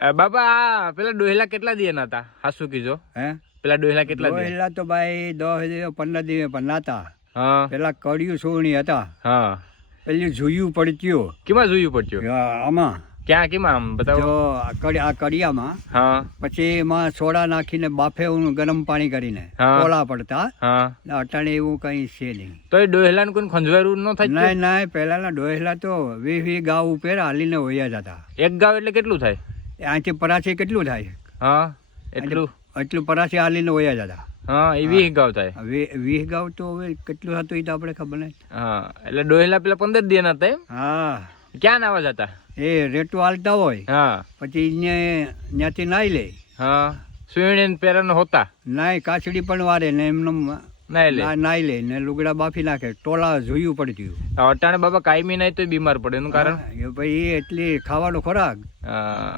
બાબા આ પેલા ડોહેલા કેટલા દિન હતા હાસુ કીજો હે પેલા ડોહેલા કેટલા દિન પહેલા તો ભાઈ 10 દિવસ 15 દિવસ પણ નાતા હા પેલા કડિયું સોવણી હતા હા પેલી જોયું પડત્યું કેમાં જોયું પડ્યું આમાં ક્યાં કેમાં આમ બતાવો જો આ કડિયામાં હા પછી એમાં સોડા નાખીને બાફે ગરમ પાણી કરીને હા. કોલા પડતા હા અટાણે એવું કઈ છે નહીં. તો એ ડોહેલા ને કોઈ ખંજવારું ન થાય નાય નાય પહેલાના ડોહેલા તો 20 ગાવ ઉપર હાલીને વયા જતા. એક ગાવ એટલે કેટલું થાય અહીંથી પરાસી કેટલું થાય હા એટલું એટલું પરાસી હાલીને વયા જતા. હા એ 20 ગાવ થાય 20 ગાવ તો હવે કેટલું હતું એ તો આપણે ખબર નહીં. હા એટલે ડોહેલા પેલા 15 દિન હતા એમ હા ક્યાં નાવા જતા એ રેટું હાલતા હોય હા પછી ત્યાંથી નાઈ લે હા સુઈણ પેરાનો હોતા નાય કાચડી પણ વારે ને એમનો નાઈ લે નાઈ લે ને લુગડા બાફી નાખે ટોલા જોયું પડતું. અટાણે બાબા કાયમી નહીં તો બીમાર પડે એનું કારણ ભાઈ એટલી ખાવાનો ખોરાક હા